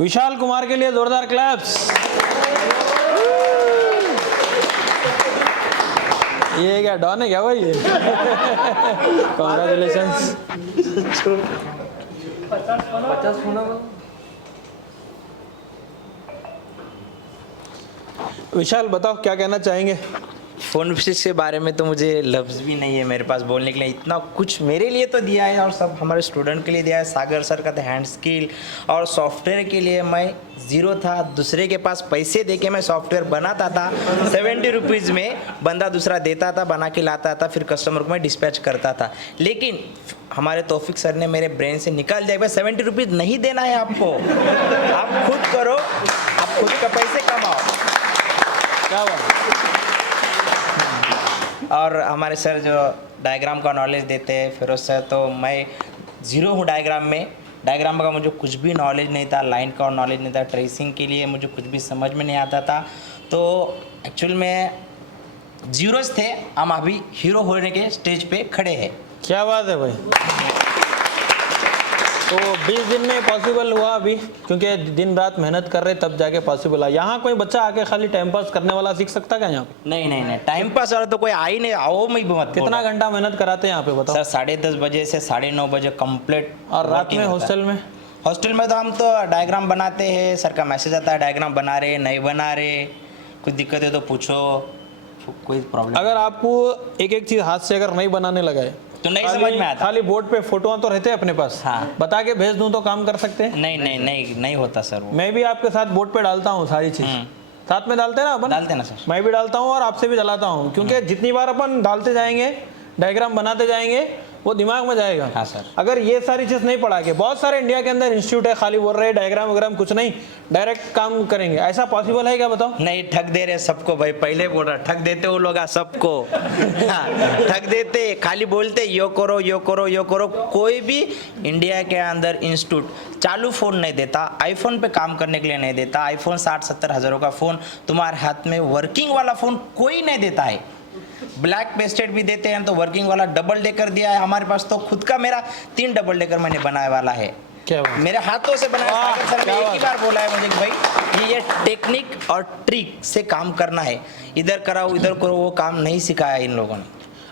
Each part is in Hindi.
विशाल कुमार के लिए जोरदार क्लैप्स। ये क्या डॉन है क्या भाई ये? कॉन्ग्रेचुलेशंस। 50 होना। विशाल बताओ क्या कहना चाहेंगे? फ़ोन फिक्स के बारे में तो मुझे लफ्ज़ भी नहीं है मेरे पास बोलने के लिए। इतना कुछ मेरे लिए तो दिया है और सब हमारे स्टूडेंट के लिए दिया है। सागर सर का था हैंड स्किल और सॉफ्टवेयर के लिए मैं ज़ीरो था, दूसरे के पास पैसे दे के मैं सॉफ्टवेयर बनाता था। 70 रुपीज़ में बंदा दूसरा देता था, बना के लाता था, फिर कस्टमर को मैं डिस्पैच करता था। लेकिन हमारे तौफिक सर ने मेरे ब्रेन से निकाल दिया भाई 70 रुपीज़ नहीं देना है आपको, आप खुद करो, आप खुद का पैसे कमाओ। क्या बात। और हमारे सर जो डायग्राम का नॉलेज देते हैं फिरोज सर, तो मैं ज़ीरो हूँ डायग्राम में। डायग्राम का मुझे कुछ भी नॉलेज नहीं था, लाइन का नॉलेज नहीं था, ट्रेसिंग के लिए मुझे कुछ भी समझ में नहीं आता था। तो एक्चुअल में जीरोज थे, हम अभी हीरो होने के स्टेज पे खड़े हैं। क्या बात है भाई। तो 20 दिन में पॉसिबल हुआ अभी, क्योंकि दिन रात मेहनत कर रहे तब जाके पॉसिबल है। यहाँ कोई बच्चा आके खाली टाइम पास करने वाला सीख सकता क्या यहाँ पे? नहीं, टाइम पास और तो कोई आ ही नहीं, आओ मैं मत। कितना घंटा मेहनत कराते हैं यहाँ पे बताओ? सर 10:30 बजे से 9:30 बजे कंप्लीट। और रात में हॉस्टल में? हॉस्टल में तो हम तो डायग्राम बनाते हैं, सर का मैसेज आता है डायग्राम बना रहे नहीं बना रहे, कुछ दिक्कत है तो पूछो, कोई प्रॉब्लम। अगर आपको एक एक चीज़ हाथ से अगर नहीं बनाने लगा तो नहीं समझ में आता। खाली बोर्ड पे फोटो तो रहते हैं अपने पास, हाँ। बता के भेज दूं तो काम कर सकते हैं? नहीं होता सर वो। मैं भी आपके साथ बोर्ड पे डालता हूँ सारी चीज़, साथ में डालते हैं ना अपन? डालते हैं ना सर। मैं भी डालता हूँ और आपसे भी डलाता हूँ, क्योंकि जितनी बार अपन डालते जाएंगे, डायग्राम बनाते जाएंगे, वो दिमाग में जाएगा। हाँ सर। अगर ये सारी चीज़ नहीं पढ़ा के, बहुत सारे इंडिया के अंदर इंस्टीट्यूट है खाली बोल रहे डायग्राम वगैरह कुछ नहीं, डायरेक्ट काम करेंगे, ऐसा पॉसिबल है क्या बताओ? नहीं, ठग दे रहे सबको भाई, पहले बोल रहा ठग देते वो लोग सबको। ठग देते, खाली बोलते यो करो यो करो यो करो। कोई भी इंडिया के अंदर इंस्टीट्यूट चालू फ़ोन नहीं देता, आईफोन पे काम करने के लिए नहीं देता। आईफोन 60-70 हज़ारों का फ़ोन तुम्हारे हाथ में वर्किंग वाला फ़ोन कोई नहीं देता है। ब्लैक पेस्टेड भी देते हैं तो वर्किंग वाला डबल डेकर दिया है हमारे पास, तो खुद का मेरा 3 डबल डेकर मैंने बनाने वाला है। क्या बात? मेरे हाथों से बनाया। सागर सर ने क्या एक ही बार बोला है मुझे कि भाई ये टेक्निक और ट्रिक से काम करना है, इधर कराओ इधर करो, वो काम नहीं सिखाया इन लोगों ने।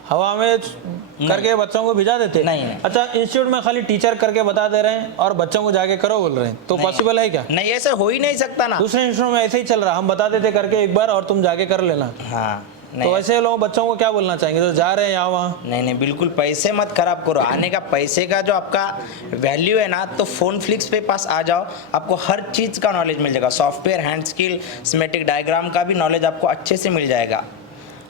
हवा में करके बच्चों को भिजा देते? नहीं। अच्छा, इंस्टीट्यूट में खाली टीचर करके बता दे रहे हैं और बच्चों को जाके करो बोल रहे हैं, तो पॉसिबल है क्या? नहीं, ऐसा हो ही नहीं सकता ना। दूसरे इंस्टीट्यूट में ऐसे ही चल रहा, हम बता देते करके एक बार और तुम जाके कर लेना। हाँ, तो ऐसे लोग बच्चों को क्या बोलना चाहेंगे तो जा रहे हैं यहाँ वहाँ? नहीं, बिल्कुल पैसे मत खराब करो। आने का पैसे का जो आपका वैल्यू है ना, तो फोन फ्लिक्स पे पास आ जाओ, आपको हर चीज़ का नॉलेज मिल जाएगा। Software, hand skill, schematic diagram का भी नॉलेज आपको अच्छे से मिल जाएगा,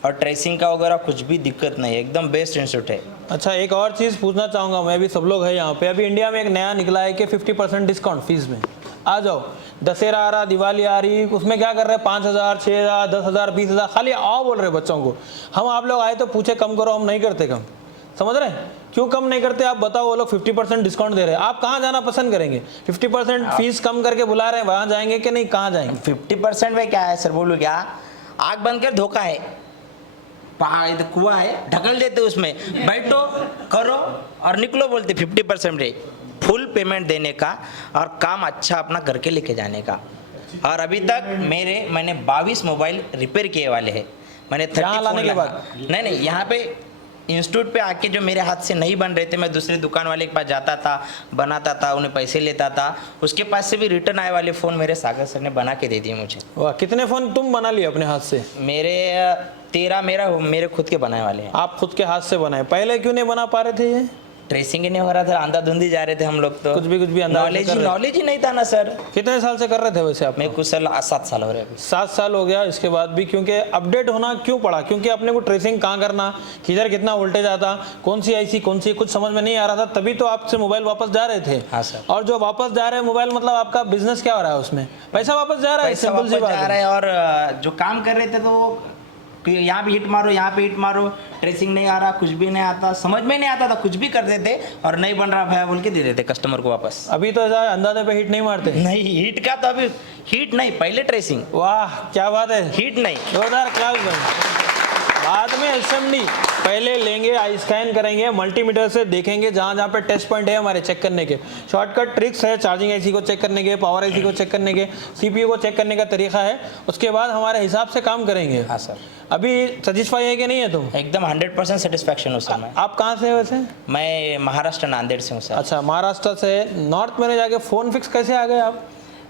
और ट्रेसिंग का वगैरह कुछ भी दिक्कत नहीं है, एकदम बेस्ट इंस्टीट्यूट है। अच्छा, एक और चीज़ पूछना चाहूँगा मैं भी, सब लोग हैं यहाँ पे, अभी इंडिया में एक नया निकला है कि 50% डिस्काउंट फीस में। आ जाओ, दशहरा आ रहा, दिवाली आ रही, उसमें क्या कर रहे हैं 5,000, 6,000, 10,000, 20,000 खाली आओ बोल रहे बच्चों को। हम आप लोग आए तो पूछे कम करो, हम नहीं करते कम। समझ रहे हैं क्यों कम नहीं करते? आप बताओ, वो लोग 50% डिस्काउंट दे रहे हैं, आप कहाँ जाना पसंद करेंगे? 50% फीस कम करके बुला रहे हैं, वहाँ जाएंगे कि नहीं? कहाँ जाएंगे? 50% में क्या है सर, बोलूँ क्या? आग बंद कर, धोखा है, पहाड़ कुआं है, ढकल देते उसमें, बैठो करो और निकलो, बोलते 50% में फुल पेमेंट देने का और काम अच्छा अपना करके लेके जाने का। और अभी तक मैंने 22 मोबाइल रिपेयर किए वाले हैं। मैंने 30 लाने के बाद? नहीं, यहाँ पे इंस्टीट्यूट पे आके जो मेरे हाथ से नहीं बन रहे थे, मैं दूसरे दुकान वाले के पास जाता था, बनाता था, उन्हें पैसे लेता था, उसके पास से भी रिटर्न आए वाले फ़ोन मेरे सागर सर ने बना के दे दिए मुझे। वाह, कितने फ़ोन तुम बना लिए अपने हाथ से? मेरे 13 मेरे खुद के बनाए वाले हैं। आप खुद के हाथ से बनाए, पहले क्यों नहीं बना पा रहे थे? ये ट्रेसिंग ही नहीं हो रहा था, अंधाधुंधी जा रहे थे हम लोग, तो कुछ भी नॉलेज ही नहीं था ना सर। कितने साल से कर रहे थे वैसे आप? मैं कुछ 7 साल हो रहे अभी। 7 साल हो गया, इसके बाद भी क्योंकि अपडेट होना क्यों पड़ा? क्योंकि अपने को ट्रेसिंग कहाँ करना, किधर कितना वोल्टेज आता, कौन सी आईसी कौन सी, कुछ समझ में नहीं आ रहा था, तभी तो आपसे मोबाइल वापस जा रहे थे। हाँ सर। और जो वापस जा रहे हैं मोबाइल, मतलब आपका बिजनेस क्या हो रहा है उसमें? पैसा वापस जा रहा है, पैसा सिंपल सी वापस बात जा रहा है। है। और जो काम कर रहे थे तो यहाँ भी हिट मारो, यहाँ पे हिट मारो, ट्रेसिंग नहीं आ रहा, कुछ भी नहीं आता, समझ में नहीं आता था, कुछ भी कर देते और नहीं बन रहा भैया बोल के दे देते कस्टमर को वापस। अभी तो ऐसा अंदाजे पे हिट नहीं मारते? नहीं, हिट का तो अभी हिट नहीं, पहले ट्रेसिंग। वाह क्या बात है, हिट नहीं। जोरदार क्लास भाई। बाद में एसएमडी पहले लेंगे, आई स्कैन करेंगे, मल्टीमीटर से देखेंगे जहाँ जहाँ पे टेस्ट पॉइंट है हमारे चेक करने के। शॉर्टकट ट्रिक्स है, चार्जिंग आईसी को चेक करने के, पावर आईसी को चेक करने के, सीपीयू को चेक करने का तरीका है। उसके बाद हमारे हिसाब से काम करेंगे। हाँ सर, अभी सेटिस्फाई है कि नहीं है तुम? एकदम 100% सेटिस्फैक्शन हूँ सर। मैं आप कहाँ से हैं वैसे? मैं महाराष्ट्र नांदेड़ से हूँ सर। अच्छा, महाराष्ट्र से। नॉर्थ में जाके फ़ोन फिक्स कैसे आ गए आप?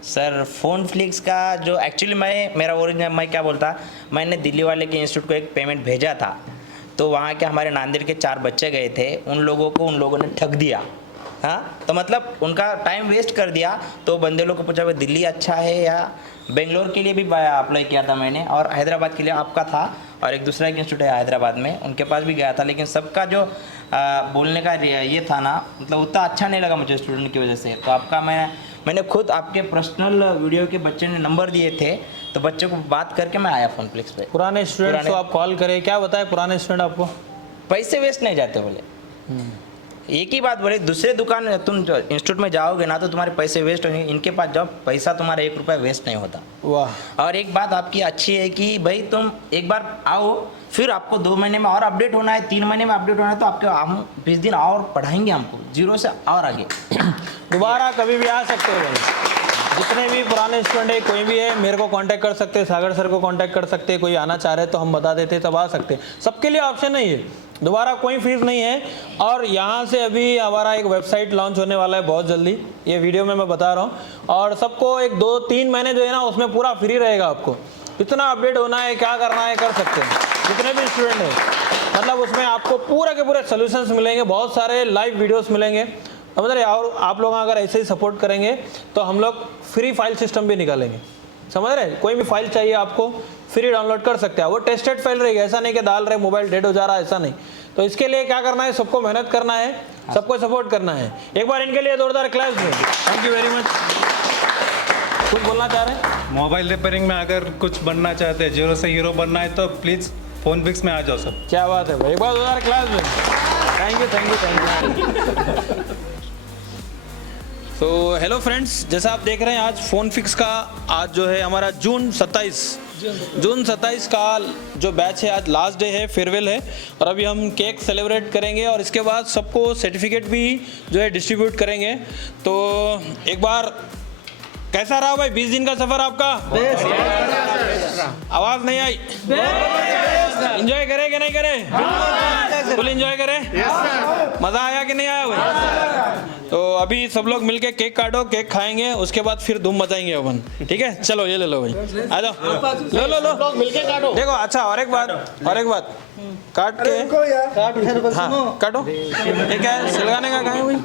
सर फ़ोन फ्लिक्स का जो एक्चुअली मेरा ओरिजिनल, मैं क्या बोलता, मैंने दिल्ली वाले के इंस्टीट्यूट को एक पेमेंट भेजा था, तो वहाँ के हमारे नांदेड़ के 4 बच्चे गए थे, उन लोगों ने ठग दिया। हाँ, तो मतलब उनका टाइम वेस्ट कर दिया। तो बंदे लोग को पूछा भाई दिल्ली अच्छा है या बेंगलोर के लिए भी अप्लाई किया था मैंने, और हैदराबाद के लिए आपका था, और एक दूसरा एक इंस्टीट्यूट है हैदराबाद में, उनके पास भी गया था। लेकिन सबका जो बोलने का ये था ना, मतलब उतना अच्छा नहीं लगा मुझे स्टूडेंट की वजह से। तो आपका मैंने खुद आपके पर्सनल वीडियो के बच्चे ने नंबर दिए थे, तो बच्चे को बात करके मैं आया फ़ोन फ्लिक्स पे। पुराने स्टूडेंट्स को आप कॉल करें, क्या बताए पुराने स्टूडेंट आपको? पैसे वेस्ट नहीं जाते बोले। एक ही बात बोले, दूसरे दुकान तुम इंस्टीट्यूट में जाओगे ना तो तुम्हारे पैसे वेस्ट होंगे, इनके पास जाओ पैसा तुम्हारा 1 रुपया वेस्ट नहीं होता। वाह। और एक बात आपकी अच्छी है कि भाई तुम एक बार आओ, फिर आपको 2 महीने में और अपडेट होना है, 3 महीने में अपडेट होना है, तो आपके हम 20 दिन और पढ़ाएंगे हमको जीरो से और आगे। दोबारा कभी भी आ सकते हो भाई, जितने भी पुराने स्टूडेंट है, कोई भी है, मेरे को कांटेक्ट कर सकते हैं, सागर सर को कांटेक्ट कर सकते हैं। कोई आना चाह रहे तो हम बता देते, तब आ सकते हैं। सबके लिए ऑप्शन है ये, दोबारा कोई फीस नहीं है। और यहाँ से अभी हमारा एक वेबसाइट लॉन्च होने वाला है बहुत जल्दी, ये वीडियो में मैं बता रहा हूँ। और सबको एक 2-3 महीने जो है ना, उसमें पूरा फ्री रहेगा। आपको इतना अपडेट होना है, क्या करना है कर सकते हैं जितने भी स्टूडेंट हैं। मतलब उसमें आपको पूरा के पूरे सोल्यूशंस मिलेंगे, बहुत सारे लाइव वीडियोस मिलेंगे, समझ रहे। और आप लोग अगर ऐसे ही सपोर्ट करेंगे तो हम लोग फ्री फाइल सिस्टम भी निकालेंगे, समझ रहे। कोई भी फाइल चाहिए आपको फ्री डाउनलोड कर सकते हैं। वो टेस्टेड फाइल रहेगी, ऐसा नहीं कि डाल रहे मोबाइल डेड हो जा रहा है, ऐसा नहीं। तो इसके लिए क्या करना है, सबको मेहनत करना है, सबको सपोर्ट करना है। एक बार इनके लिए जोरदार क्लास दें। Thank you very much. कुछ बोलना चाह रहे हैं? मोबाइल रिपेयरिंग में अगर कुछ बनना चाहते हैं, जीरो से हीरो बनना है, तो प्लीज़ फ़ोन फिक्स में आ जाओ सर। क्या बात है भाई, एक बार जोरदार क्लास दें। Thank you thank you thank you. तो हेलो फ्रेंड्स, जैसा आप देख रहे हैं आज फ़ोन फिक्स का, आज जो है हमारा जून 27 का जो बैच है, आज लास्ट डे है, फेयरवेल है। और अभी हम केक सेलिब्रेट करेंगे और इसके बाद सबको सर्टिफिकेट भी जो है डिस्ट्रीब्यूट करेंगे। तो एक बार कैसा रहा भाई 20 दिन का सफ़र आपका? आवाज़ नहीं आई? एंजॉय करे कि नहीं करे? फुल एंजॉय करे? मज़ा आया कि नहीं आया भाई? तो अभी सब लोग मिलके केक काटो, केक खाएंगे, उसके बाद फिर धूम मचाएंगे अपन। ठीक है, चलो ये ले लो भाई, आ जाओ, लो मिलके काटो। देखो अच्छा, और एक बात काट के हाँ काटो। ये क्या है, सिलगाने का कहाँ है भाई?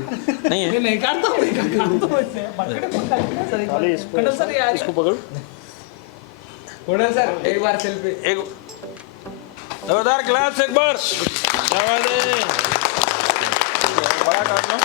नहीं है, नहीं काटता इसको पकड़ो सर। एक बार सेल्फी, एक जोरदार क्लास, एक बार बड़ा काट लो।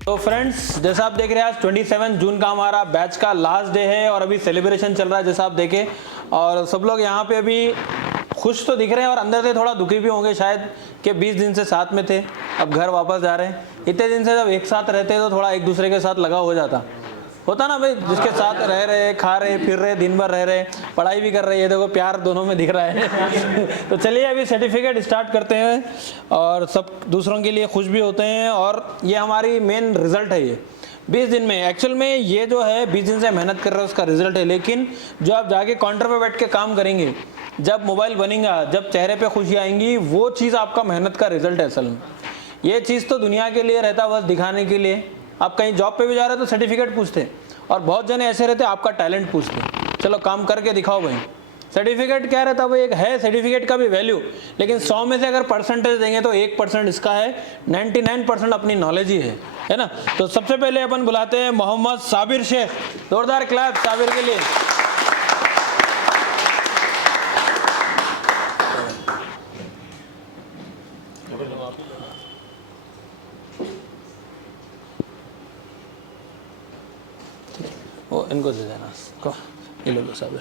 तो फ्रेंड्स, जैसा आप देख रहे हैं आज 27 जून का हमारा बैच का लास्ट डे है और अभी सेलिब्रेशन चल रहा है जैसा आप देखें। और सब लोग यहाँ पे अभी खुश तो दिख रहे हैं और अंदर से थोड़ा दुखी भी होंगे शायद कि 20 दिन से साथ में थे, अब घर वापस जा रहे हैं। इतने दिन से जब एक साथ रहते तो थोड़ा एक दूसरे के साथ लगाव हो होता ना भाई, जिसके साथ रह रहे, खा रहे, फिर रहे, दिन भर रह रहे, पढ़ाई भी कर रहे हैं, देखो प्यार दोनों में दिख रहा है। तो चलिए अभी सर्टिफिकेट स्टार्ट करते हैं और सब दूसरों के लिए खुश भी होते हैं। और ये हमारी मेन रिजल्ट है, ये 20 दिन में एक्चुअल में ये जो है 20 दिन से मेहनत कर रहे हैं उसका रिजल्ट है। लेकिन जो आप जाके काउंटर पे बैठ के काम करेंगे, जब मोबाइल बनेगा, जब चेहरे पे खुशी आएंगी, वो चीज़ आपका मेहनत का रिजल्ट है असल में। ये चीज़ तो दुनिया के लिए रहता बस दिखाने के लिए। आप कहीं जॉब पे भी जा रहे हो तो सर्टिफिकेट पूछते और बहुत जने ऐसे रहते आपका टैलेंट पूछते, चलो काम करके दिखाओ भाई। सर्टिफिकेट क्या रहता भाई, एक है सर्टिफिकेट का भी वैल्यू, लेकिन 100 में से अगर परसेंटेज देंगे तो 1% इसका है, 99% अपनी नॉलेज ही है ना। तो सबसे पहले अपन बुलाते हैं मोहम्मद साबिर शेख, जोरदार क्लैप साबिर के लिए। वो इनको दे देना, ये ले लो साबिर।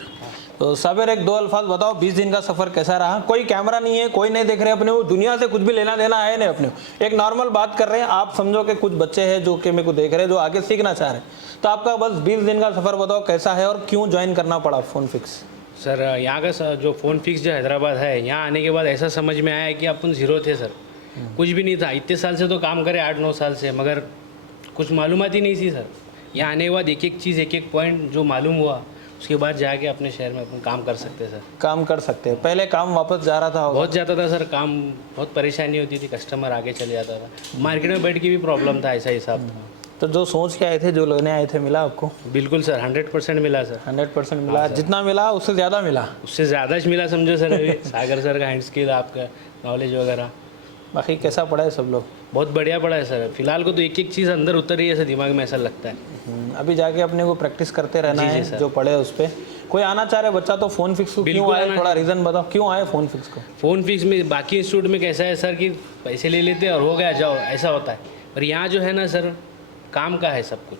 तो साबिर एक दो अल्फाज बताओ, 20 दिन का सफ़र कैसा रहा? कोई कैमरा नहीं है, कोई नहीं देख रहे अपने को, दुनिया से कुछ भी लेना देना है नहीं अपने को, एक नॉर्मल बात कर रहे हैं। आप समझो कि कुछ बच्चे हैं जो कि मेरे को देख रहे हैं, जो आगे सीखना चाह रहे हैं, तो आपका बस 20 दिन का सफ़र बताओ कैसा है और क्यों ज्वाइन करना पड़ा फ़ोन फिक्स? सर यहाँ का जो फ़ोन फिक्स जो हैदराबाद है, यहाँ आने के बाद ऐसा समझ में आया कि अपन ज़ीरो थे सर, कुछ भी नहीं था। इतने साल से तो काम करे, 8-9 साल से, मगर कुछ मालूमात ही नहीं थी सर। यहाँ आने के बाद एक एक चीज़, एक एक पॉइंट जो मालूम हुआ, उसके बाद जाके अपने शहर में अपन काम कर सकते हैं सर। काम कर सकते हैं। पहले काम वापस जा रहा था? बहुत जाता था सर काम, बहुत परेशानी होती थी, कस्टमर आगे चले जाता था, मार्केट में बैठ के भी प्रॉब्लम था, ऐसा हिसाब था। तो जो सोच के आए थे, जो लेने आए थे, मिला आपको? बिल्कुल सर, 100% मिला सर। 100% मिला? जितना मिला उससे ज़्यादा मिला? उससे ज़्यादा ही मिला समझो सर। अभी सागर सर का हैंड स्किल, आपका नॉलेज वगैरह। बाकी कैसा पड़ा है सब लोग? बहुत बढ़िया पड़ा है सर। फिलहाल को तो एक एक चीज़ अंदर उतर रही है सर, दिमाग में ऐसा लगता है। अभी जाके अपने को प्रैक्टिस करते रहना जी, जी, है सर। जो पढ़े उस पर। कोई आना चाह रहे बच्चा तो फ़ोन फिक्स को क्यों बिल्कुल आए, आना थोड़ा रीज़न बताओ क्यों आए फ़ोन फिक्स को? फ़ोन फिक्स में बाकी इंस्टीट्यूट में कैसा है सर कि पैसे ले लेते हैं और हो गया जाओ, ऐसा होता है। पर यहाँ जो है ना सर, काम का है सब कुछ।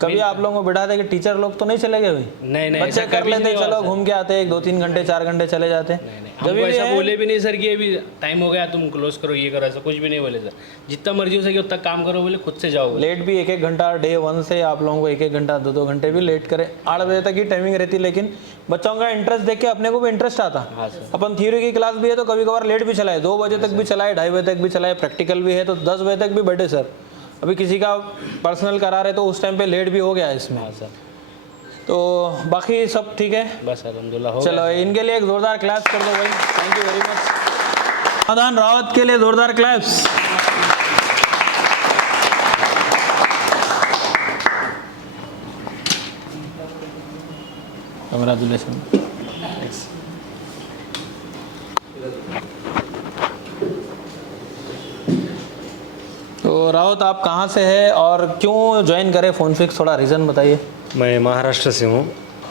कभी आप लोगों को बिठा दे कि टीचर लोग तो नहीं चले गए भाई? नहीं नहीं, बच्चे ऐसा कर कभी लेते, नहीं हुआ चलो सर। घूम के आते, 1-2-3 घंटे 4 घंटे चले जाते। नहीं नहीं, जब हमको भी ऐसा है- बोले भी नहीं सर कि अभी टाइम हो गया तुम क्लोज करो, ये करो, ऐसा कुछ भी नहीं बोले सर। जितना मर्जी हो सके उतना काम करो बोले, खुद से जाओ बोले। लेट भी 1-1 घंटा डे 1 से आप लोगों को 1-1 घंटा 2-2 घंटे भी लेट करे, 8 बजे तक ही टाइमिंग रहती, लेकिन बच्चों का इंटरेस्ट देख के अपने को भी इंटरेस्ट आता। हाँ सर। अपन थ्योरी की क्लास भी है तो कभी कभार लेट भी चलाए, 2 बजे तक भी चलाए, 2:30 बजे तक भी चलाए, प्रैक्टिकल भी है तो 10 बजे तक भी बैठे सर। अभी किसी का पर्सनल करा रहे तो उस टाइम पे लेट भी हो गया इसमें। हाँ सर, तो बाकी सब ठीक है? बस अल्हम्दुलिल्लाह हो चलो गया। इनके लिए एक जोरदार क्लैप्स कर दो भाई। Thank you very much. समाधान रावत के लिए जोरदार क्लैप्स। कंग्रेचुलेशन। तो रावत आप कहाँ से है और क्यों ज्वाइन करें फ़ोन फिक्स, थोड़ा रीज़न बताइए। मैं महाराष्ट्र से हूँ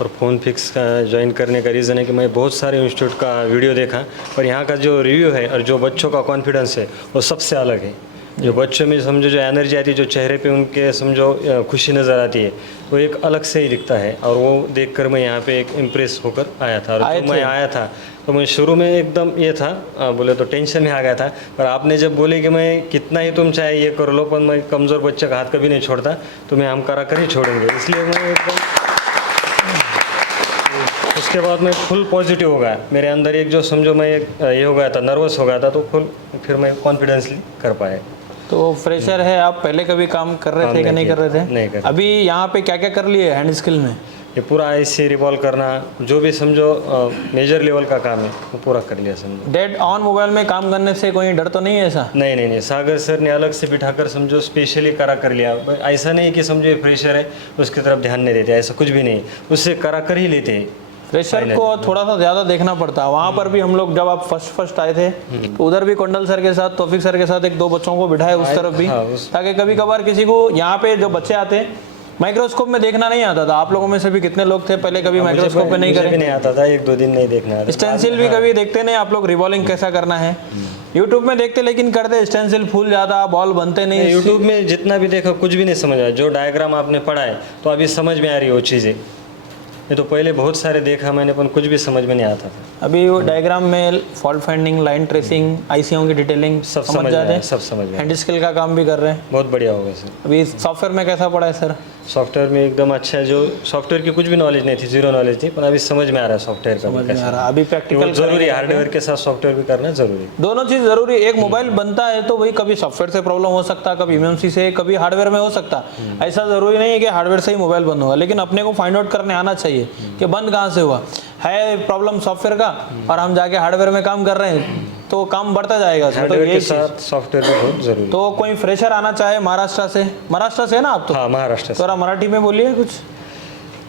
और फ़ोन फिक्स का ज्वाइन करने का रीज़न है कि मैं बहुत सारे इंस्टीट्यूट का वीडियो देखा, और यहाँ का जो रिव्यू है और जो बच्चों का कॉन्फिडेंस है वो सबसे अलग है। जो बच्चों में समझो जो एनर्जी आती है, जो चेहरे पे उनके समझो खुशी नज़र आती है, वो एक अलग से ही दिखता है। और वो देखकर मैं यहाँ पे एक इम्प्रेस होकर आया था। और जब मैं आया था तो मैं शुरू में एकदम ये था, बोले तो टेंशन में आ गया था। पर आपने जब बोले कि मैं कितना ही तुम चाहे ये कर लो, पर मैं कमज़ोर बच्चे का हाथ कभी नहीं छोड़ता, तो मैं हम करा कर ही छोड़ेंगे, इसलिए मैं एकदम उसके बाद मैं फुल पॉजिटिव हो गया। मेरे अंदर एक जो समझो मैं ये हो गया था, नर्वस हो गया था, तो फुल फिर मैं कॉन्फिडेंसली कर पाया। तो फ्रेशर है आप, पहले कभी काम कर रहे थे कि नहीं कर रहे थे? नहीं कर। अभी यहाँ पे क्या क्या कर लिए हैंड स्किल में? ये पूरा ऐसे रिवॉल्व करना, जो भी समझो मेजर लेवल का काम है वो पूरा कर लिया समझो। डेड ऑन मोबाइल में काम करने से कोई डर तो नहीं है ऐसा? नहीं नहीं नहीं, सागर सर ने अलग से बिठाकर समझो स्पेशली करा कर लिया। ऐसा नहीं कि समझो ये फ्रेशर है उसकी तरफ ध्यान नहीं देते, ऐसा कुछ भी नहीं, उससे करा कर ही लेते हैं। फ्रेशर को थोड़ा सा ज़्यादा देखना पड़ता है। वहाँ पर भी हम लोग जब आप फर्स्ट आए थे तो उधर भी कोंडल सर के साथ, तौफीक सर के साथ 1-2 बच्चों को बिठाए उस तरफ भी, ताकि कभी कभार किसी को यहाँ पे जो बच्चे आते माइक्रोस्कोप में देखना नहीं आता था। आप लोगों में से भी कितने लोग थे पहले कभी माइक्रोस्कोप में नहीं मुझे भी करे? नहीं आता था, 1-2 दिन नहीं देखना आता। स्टेंसिल भी कभी देखते नहीं आप लोग, रिवॉल्विंग कैसा करना है यूट्यूब में देखते, लेकिन करते स्टेंसिल फूल जाता, बॉल बनते नहीं। यूट्यूब में जितना भी देखा कुछ भी नहीं समझ आया। जो डायग्राम आपने पढ़ा है तो अभी समझ में आ रही है वो चीज़ें। ये तो पहले बहुत सारे देखा मैंने, पर कुछ भी समझ में नहीं आता था। अभी वो डायग्राम में fault finding, line tracing, ICO की डिटेलिंग सब समझ में जाते आया, हैं। सब समझ में आया। हैंड स्किल का काम भी कर रहे हैं। बहुत बढ़िया होगा सर। अभी सॉफ्टवेयर में कैसा पड़ा है सर? सॉफ्टवेयर में एकदम अच्छा है। जो सॉफ्टवेयर की कुछ भी नॉलेज नहीं थी, जीरो नॉलेज थी, पर अभी समझ में आ रहा है सॉफ्टवेयर का भी समझ में आ कैसा। रहा है। अभी कि वो प्रैक्टिकल जरूरी है, हार्डवेयर के साथ सॉफ्टवेयर भी करना जरूरी है। दोनों चीज़ जरूरी। एक मोबाइल बनता है तो वही कभी सॉफ्टवेयर से प्रॉब्लम हो सकता है, कभी एमएमसी से, कभी हार्डवेयर में हो सकता है। ऐसा जरूरी नहीं है कि हार्डवेयर से ही मोबाइल बंद होगा, लेकिन अपने को फाइंड आउट करने आना चाहिए कि बंद कहाँ से हुआ है। प्रॉब्लम सॉफ्टवेयर का और हम जाके हार्डवेयर में काम कर रहे हैं तो काम बढ़ता जाएगा। तो हार्डवेयर ये के चीज़। साथ सॉफ्टवेयर भी बहुत जरूरी है। तो कोई फ्रेशर आना चाहे महाराष्ट्र से ना आप तो? हाँ, महाराष्ट्र से। थोड़ा मराठी में बोलिए कुछ।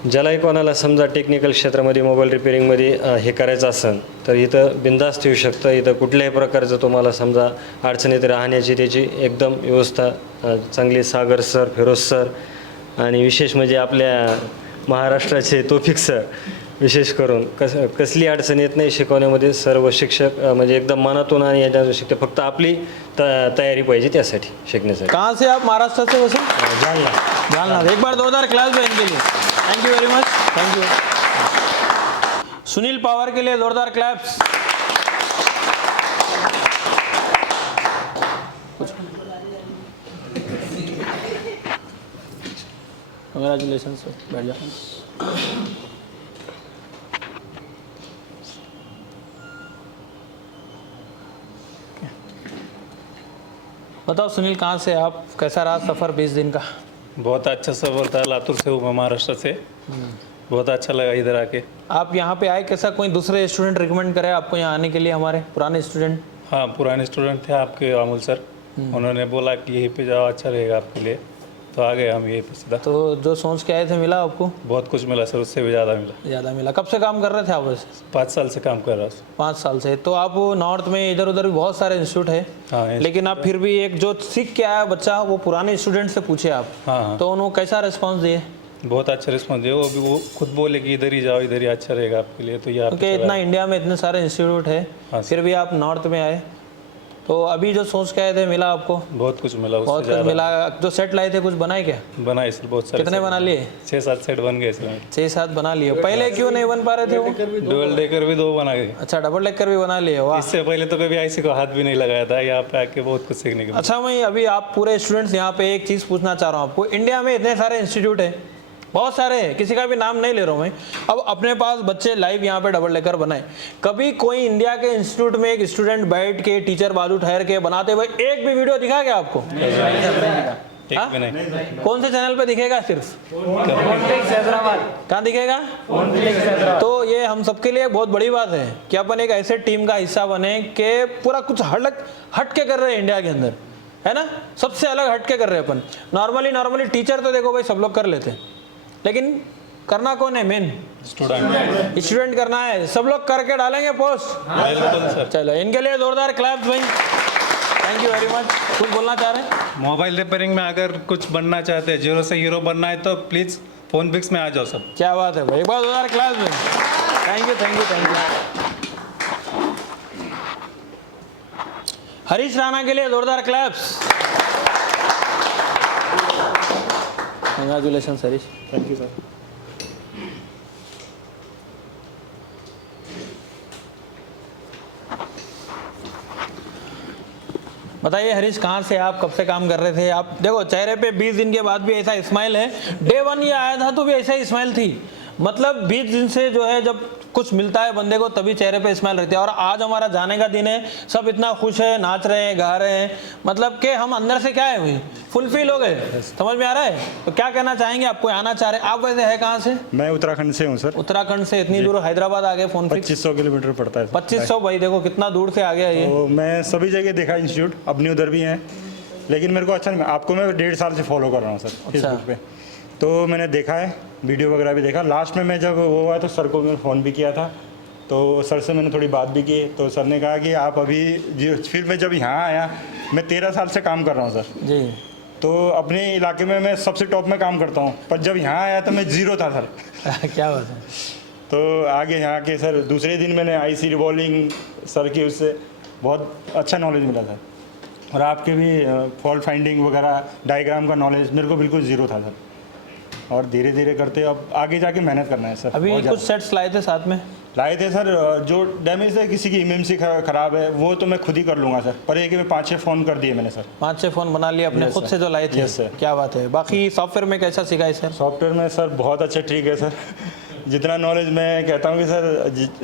ज्यालाही कोणाला समजा टेक्निकल क्षेत्रामध्ये मोबाईल रिपेअरिंगमध्ये हे करायचं असेल तर इथं बिंदास्त येऊ शकतं. इथं कुठल्याही प्रकारचं तुम्हाला समजा अडचणीत राहण्याची त्याची एकदम व्यवस्था चांगली. सागर सर, फिरोज सर आणि विशेष म्हणजे आपल्या महाराष्ट्राचे तौफिक सर विशेष करून कसली अडचण येत नाही शिकवण्यामध्ये. सर्व शिक्षक म्हणजे एकदम मनातून आणि याच्यातून शिकते. फक्त आपली तयारी पाहिजे त्यासाठी शिकण्यासाठी. कहाँ से आप महाराष्ट्र से वैसे? जालना. जालना. एक बार जोरदार क्लास में इनके लिए. Thank you very much. Thank you. Sunil Pawar के लिए जोरदार क्लैप्स. Congratulation sir. बैठ जाओ. बताओ सुनील, कहाँ से आप, कैसा रहा सफ़र 20 दिन का? बहुत अच्छा सफर था। लातूर से हूँ मैं, महाराष्ट्र से। बहुत अच्छा लगा इधर आके। आप यहाँ पे आए, कैसा कोई दूसरे स्टूडेंट रिकमेंड करे आपको यहाँ आने के लिए? हमारे पुराने स्टूडेंट? हाँ, पुराने स्टूडेंट थे आपके अमूल सर, उन्होंने बोला कि यहीं पे जाओ, अच्छा रहेगा आपके लिए, तो आ गए हम यहीं पे सीधा। तो जो सोच के आए थे मिला आपको? बहुत कुछ मिला सर, उससे भी ज़्यादा मिला। ज़्यादा मिला. कब से काम कर रहे थे आप वैसे? 5 साल से काम कर रहा हूँ। 5 साल से. तो आप नॉर्थ में इधर उधर भी बहुत सारे इंस्टीट्यूट है, हाँ, लेकिन आप फिर भी एक जो सीख के आया बच्चा, वो पुराने स्टूडेंट से पूछे आप, हाँ, तो उन्होंने कैसा रिस्पॉन्स दिए? बहुत अच्छा रिस्पॉन्स दिया। वो खुद बोले कि इधर ही जाओ, इधर ही अच्छा रहेगा आपके लिए, तो यहाँ क्योंकि इतना इंडिया में इतने सारे इंस्टीट्यूट है, हाँ, फिर भी आप नॉर्थ में आए, तो अभी जो सोच के आए थे मिला आपको? बहुत कुछ मिला। बहुत कुछ मिला. जो सेट लाए थे कुछ बनाए क्या? बनाए सर, बहुत सारे। कितने बना लिए? 6-7 सेट बन गए सर। 6-7 बना लिए. पहले क्यों नहीं बन पा रहे थे वो? डुअल डेकर भी 2 बना गए। अच्छा, डबल डेकर भी बना लिए. वाह. इससे पहले तो कभी ऐसे को हाथ भी नहीं लगाया था। यहाँ पे आके बहुत कुछ सीखने को। अच्छा, मैं अभी आप पूरे स्टूडेंट्स यहाँ पे एक चीज़ पूछना चाह रहा हूँ आपको. इंडिया में इतने सारे इंस्टीट्यूट है, बहुत सारे हैं, किसी का भी नाम नहीं ले रहा हूँ मैं. अब अपने पास बच्चे लाइव यहाँ पे डबल डेकर बनाए. कभी कोई इंडिया के इंस्टीट्यूट में एक स्टूडेंट बैठ के, टीचर बाजू ठहर के बनाते हुए एक भी वीडियो दिखा क्या आपको? एक भी नहीं। कौन से चैनल पे दिखेगा? सिर्फ कहाँ दिखेगा? तो ये हम सबके लिए बहुत बड़ी बात है कि अपन एक ऐसे टीम का हिस्सा बने कि पूरा कुछ हट के कर रहे हैं इंडिया के अंदर, है ना? सबसे अलग हट के कर रहे हैं अपन. नॉर्मली टीचर तो देखो भाई सब लोग कर लेते हैं, लेकिन करना कौन है? मेन स्टूडेंट करना है. सब लोग करके डालेंगे पोस्ट. चलो, इनके लिए जोरदार क्लैप्स भाई. Thank you very much. कुछ बोलना चाह रहे हैं? मोबाइल रिपेयरिंग में अगर कुछ बनना चाहते हैं, 0 से हीरो बनना है, तो प्लीज़ फोन बिक्स में आ जाओ सब. क्या बात है भाई. एक बार जोरदार क्लैप्स भाई. Thank you. हरीश राणा के लिए जोरदार claps. Congratulation Harish. Thank you sir. बताइए हरीश, कहाँ से आप, कब से काम कर रहे थे आप? देखो चेहरे पे 20 दिन के बाद भी ऐसा स्माइल है. डे 1 ये आया था तो भी ऐसा ही स्माइल थी. मतलब 20 दिन से जो है, जब कुछ मिलता है बंदे को तभी चेहरे पे स्माइल रहती है. और आज हमारा जाने का दिन है, सब इतना खुश है, नाच रहे हैं, गा रहे हैं. मतलब कि हम अंदर से क्या है हुए, फुलफिल हो गए. समझ में आ रहा है? तो क्या कहना चाहेंगे? आपको आना चाह रहे हैं आप? वैसे है कहाँ से? मैं उत्तराखंड से हूँ सर. उत्तराखंड से. इतनी दूर हैदराबाद आ गए फोन फिक्स? 2500 किलोमीटर पड़ता है. 2500 भाई, देखो कितना दूर से आ गया ये. तो मैं सभी जगह देखा इंस्टीट्यूट, अपने उधर भी हैं, लेकिन मेरे को अच्छा नहीं. आपको मैं 1.5 साल से फॉलो कर रहा हूँ सर फेसबुक पे. तो मैंने देखा है, वीडियो वगैरह भी देखा. लास्ट में मैं जब वो हुआ तो सर को मैं फ़ोन भी किया था, तो सर से मैंने थोड़ी बात भी की. तो सर ने कहा कि आप अभी फिर मैं जब यहाँ आया, मैं 13 साल से काम कर रहा हूँ सर जी. तो अपने इलाके में मैं सबसे टॉप में काम करता हूँ, पर जब यहाँ आया तो मैं 0 था सर. क्या बात है. तो आगे यहाँ के सर दूसरे दिन मैंने IC रिवॉल्विंग सर की, उससे बहुत अच्छा नॉलेज मिला था. और आपके भी फॉल्ट फाइंडिंग वगैरह, डायग्राम का नॉलेज मेरे को बिल्कुल 0 था सर. और धीरे धीरे करते अब आगे जाके मेहनत करना है सर. अभी बहुत कुछ सेट्स लाए थे साथ में? लाए थे सर. जो डैमेज है, किसी की MMC ख़राब है, वो तो मैं खुद ही कर लूँगा सर. पर एक मैं 5-6 फ़ोन कर दिए मैंने सर. 5-6 फ़ोन बना लिए अपने खुद से जो लाए थे? Yes, sir. क्या बात है. बाकी सॉफ्टवेयर में कैसा सीखा है सर? सॉफ्टवेयर में सर बहुत अच्छा ट्रिक है सर. जितना नॉलेज मैं कहता हूँ कि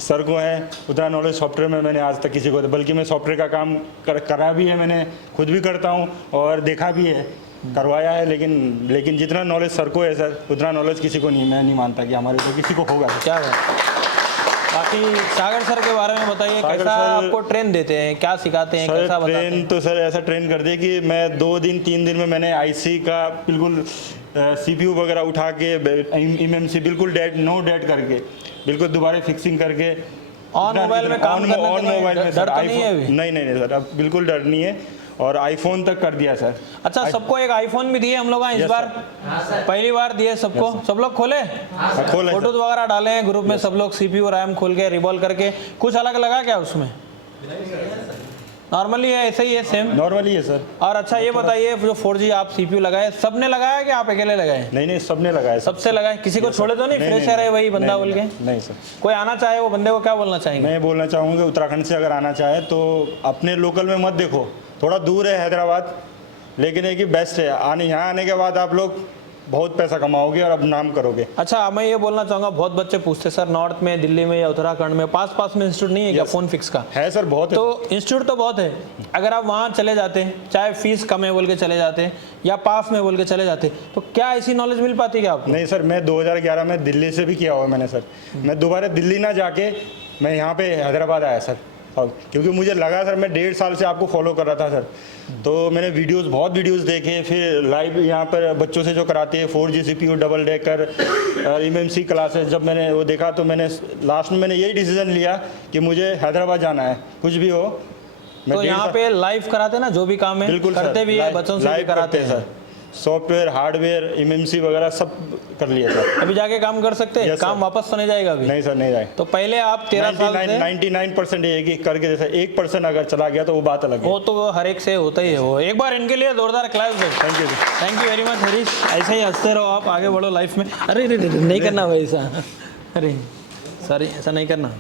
सर को है, उतना नॉलेज सॉफ्टवेयर में मैंने आज तक किसी को, बल्कि मैं सॉफ्टवेयर का काम करा भी है, मैंने खुद भी करता हूँ और देखा भी है, करवाया है. लेकिन जितना नॉलेज सर को है सर, उतना नॉलेज किसी को नहीं. मैं नहीं मानता कि हमारे तो किसी को होगा. क्या बात. बाकी सागर सर के बारे में बताइए, कैसा आपको ट्रेन देते हैं, क्या सिखाते हैं, कैसा बताते हैं? ट्रेन तो सर ऐसा ट्रेन कर दिया कि मैं 2 दिन 3 दिन में मैंने IC का बिल्कुल CPU वगैरह उठा के, MMC बिल्कुल नो डेड करके, बिल्कुल दोबारा फिक्सिंग करके, ऑन मोबाइल में काम करने ऑन मोबाइल में डर तो नहीं है अभी? नहीं सर, अब बिल्कुल डर नहीं है. और आईफोन तक कर दिया सर। अच्छा, सबको एक आईफोन भी दिए हम लोग इस Yes, बार, पहली बार दिए सबको। सब लोग खोले, खोले फोटोज वगैरह डाले हैं ग्रुप में सब लोग, सीपीयू रैम खोल के रिवॉल्व करके। कुछ अलग लगा क्या उसमें? नॉर्मली है, ऐसे ही है, सेम नॉर्मली है सर। और अच्छा ये बताइए, जो 4G आप सीपीयू लगाए, सबने लगाया कि आप अकेले लगाए? नहीं सबने लगाया सर। सबसे लगाए, किसी को छोड़े तो नहीं? फ्रेशर है वही बंदा बोल के? नहीं सर। कोई आना चाहे वो बंदे को क्या बोलना चाहेंगे? मैं बोलना चाहूँगा उत्तराखंड से अगर आना चाहे तो अपने लोकल में मत देखो, थोड़ा दूर है हैदराबाद, लेकिन एक ही बेस्ट है। यहाँ आने के बाद आप लोग बहुत पैसा कमाओगे और अब नाम करोगे। अच्छा, मैं ये बोलना चाहूँगा, बहुत बच्चे पूछते सर नॉर्थ में, दिल्ली में या उत्तराखंड में पास में इंस्टीट्यूट नहीं है क्या फोन फिक्स का? है सर, बहुत है। तो इंस्टीट्यूट तो बहुत है, अगर आप वहाँ चले जाते, चाहे फीस कम है बोल के चले जाते या पास में बोल के चले जाते, तो क्या ऐसी नॉलेज मिल पाती क्या आपको? नहीं सर, मैं 2011 में दिल्ली से भी किया हुआ मैंने सर। मैं दोबारा दिल्ली ना जाके मैं यहाँ पे हैदराबाद आया सर, क्योंकि मुझे लगा सर, मैं 1.5 साल से आपको फॉलो कर रहा था सर। तो मैंने बहुत वीडियोस देखे, फिर लाइव यहाँ पर बच्चों से जो कराते हैं 4G CPU double decker MMC classes, जब मैंने वो देखा तो मैंने लास्ट में मैंने यही डिसीजन लिया कि मुझे हैदराबाद जाना है, कुछ भी हो। तो यहाँ पे लाइव कराते ना जो भी काम है? बिल्कुल करते भी है, बच्चों से भी कराते हैं सर। सॉफ्टवेयर, हार्डवेयर, MMC वगैरह सब कर लिया सर। अभी जाके काम कर सकते हैं? Yes, काम sir. वापस तो नहीं जाएगा अभी? नहीं सर, नहीं जाए। तो पहले आप 13 साल से 99% एक ही करके, जैसा 1% अगर चला गया तो वो बात अलग है। वो तो हर एक से होता ही है वो। एक बार इनके लिए जोरदार क्लास दो। Thank you sir. Thank you very much Harish, ऐसे ही हंसते रहो आप, आगे बढ़ो लाइफ में। अरे नहीं करना भाई ऐसा, अरे सॉरी, ऐसा नहीं करना।